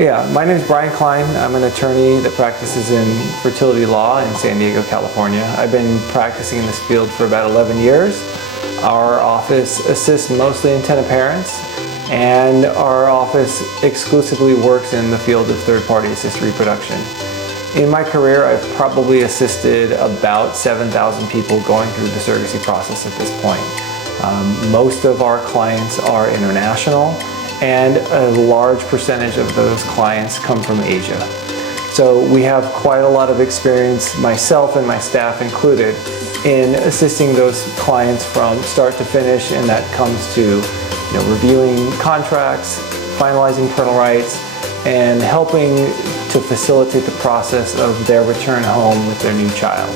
Yeah, my name is Brian Klein. I'm an attorney that practices in fertility law in San Diego, California. I've been practicing in this field for about 11 years. Our office assists mostly intended parents, and our office exclusively works in the field of third-party assisted reproduction. In my career, I've probably assisted about 7,000 people going through the surrogacy process at this point. Most of our clients are international, and a large percentage of those clients come from Asia. So we have quite a lot of experience, myself and my staff included, in assisting those clients from start to finish, and that comes to reviewing contracts, finalizing parental rights, and helping to facilitate the process of their return home with their new child.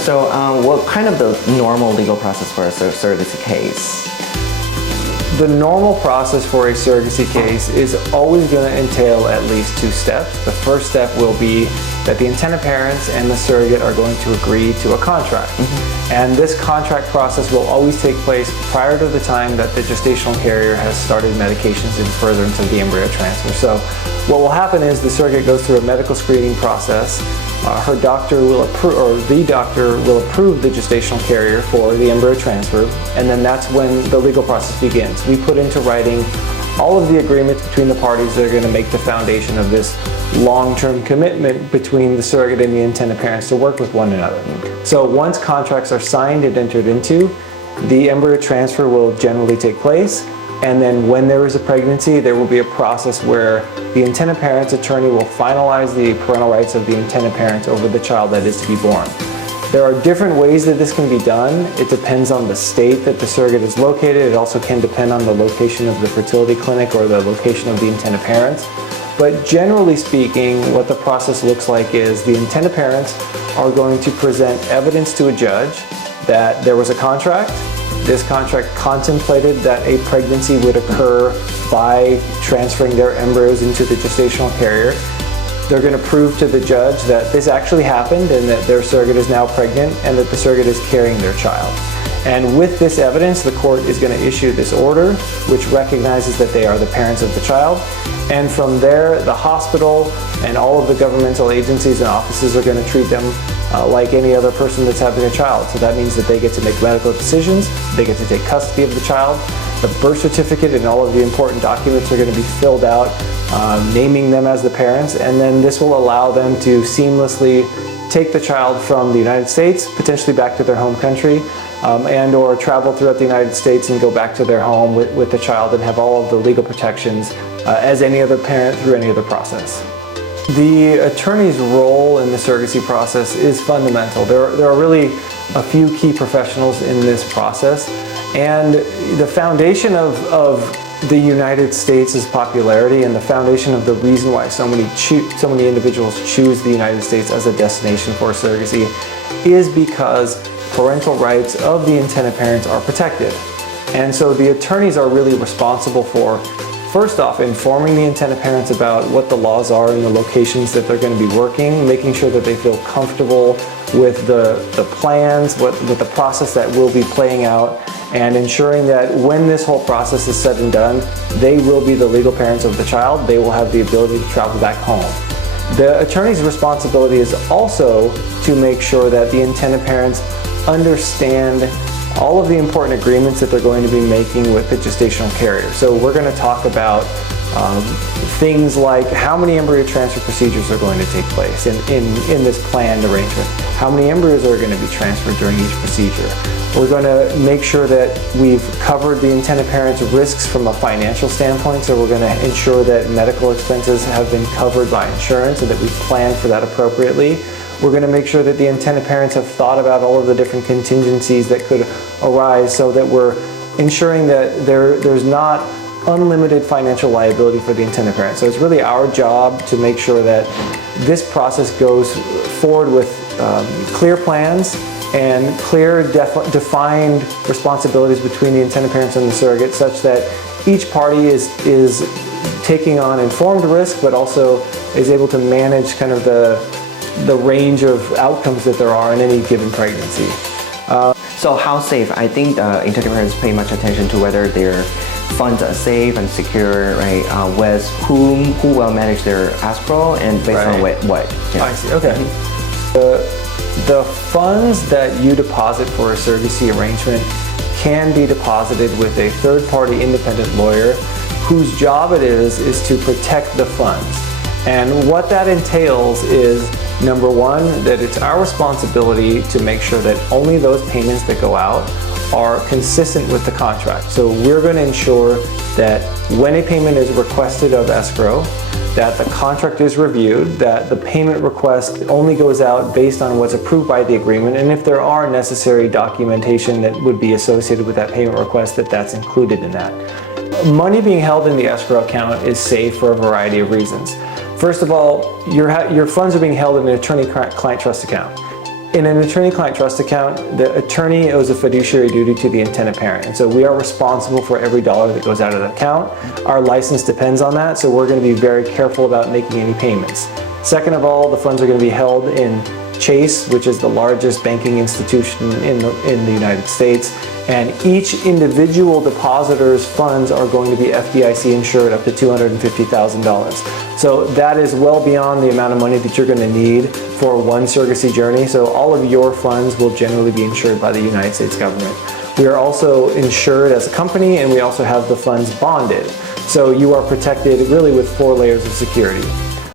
So what kind of the normal legal process for a surrogacy case? The normal process for a surrogacy case is always going to entail at least two steps. The first step will be that the intended parents and the surrogate are going to agree to a contract. And this contract process will always take place prior to the time that the gestational carrier has started medications in furtherance of the embryo transfer. So what will happen is the surrogate goes through a medical screening process. Her doctor will approve, or the doctor will approve the gestational carrier for the embryo transfer, and then that's when the legal process begins. We put into writing all of the agreements between the parties that are going to make the foundation of this long-term commitment between the surrogate and the intended parents to work with one another. So once contracts are signed and entered into, the embryo transfer will generally take place, and then when there is a pregnancy, there will be a process where the intended parent's attorney will finalize the parental rights of the intended parents over the child that is to be born. There are different ways that this can be done. It depends on the state that the surrogate is located. It also can depend on the location of the fertility clinic or the location of the intended parents. But generally speaking, what the process looks like is the intended parents are going to present evidence to a judge that there was a contract. This contract contemplated that a pregnancy would occur by transferring their embryos into the gestational carrier. They're going to prove to the judge that this actually happened and that their surrogate is now pregnant and that the surrogate is carrying their child. And with this evidence, the court is going to issue this order, which recognizes that they are the parents of the child. And from there, the hospital and all of the governmental agencies and offices are going to treat them like any other person that's having a child. So that means that they get to make medical decisions, they get to take custody of the child, the birth certificate and all of the important documents are going to be filled out, naming them as the parents, and then this will allow them to seamlessly take the child from the United States, potentially back to their home country, and or travel throughout the United States and go back to their home with the child and have all of the legal protections as any other parent through any other process. The attorney's role in the surrogacy process is fundamental. There are really a few key professionals in this process, and the foundation of the United States' popularity and the foundation of the reason why so many individuals choose the United States as a destination for surrogacy is because parental rights of the intended parents are protected. And so the attorneys are really responsible for, first off, informing the intended parents about what the laws are in the locations that they're going to be working, making sure that they feel comfortable with the plans, with the process that will be playing out, and ensuring that when this whole process is said and done, they will be the legal parents of the child. They will have the ability to travel back home. The attorney's responsibility is also to make sure that the intended parents understand all of the important agreements that they're going to be making with the gestational carrier. So we're going to talk about things like how many embryo transfer procedures are going to take place in this planned arrangement, how many embryos are going to be transferred during each procedure. We're going to make sure that we've covered the intended parents' risks from a financial standpoint, so we're going to ensure that medical expenses have been covered by insurance and that we've planned for that appropriately. We're going to make sure that the intended parents have thought about all of the different contingencies that could arise so that we're ensuring that there's not unlimited financial liability for the intended parents. So it's really our job to make sure that this process goes forward with clear plans and clear defined responsibilities between the intended parents and the surrogate, such that each party is taking on informed risk, but also is able to manage kind of the range of outcomes that there are in any given pregnancy. So how safe? I think intended parents pay much attention to whether their funds are safe and secure, right? With who will manage their escrow and based on Right. what. Yeah. I see, okay. The funds that you deposit for a surrogacy arrangement can be deposited with a third-party independent lawyer whose job it is to protect the funds. And what that entails is, number one, that it's our responsibility to make sure that only those payments that go out are consistent with the contract. So we're going to ensure that when a payment is requested of escrow, that the contract is reviewed, that the payment request only goes out based on what's approved by the agreement, and if there are necessary documentation that would be associated with that payment request, that's included in that. Money being held in the escrow account is safe for a variety of reasons. First of all, your funds are being held in an attorney-client trust account. In an attorney-client trust account, the attorney owes a fiduciary duty to the intended parent, and so we are responsible for every dollar that goes out of the account. Our license depends on that, so we're going to be very careful about making any payments. Second of all, the funds are going to be held in Chase, which is the largest banking institution in the United States, and each individual depositor's funds are going to be FDIC insured up to $250,000. So that is well beyond the amount of money that you're going to need for one surrogacy journey. So all of your funds will generally be insured by the United States government. We are also insured as a company, and we also have the funds bonded. So you are protected really with 4 layers of security.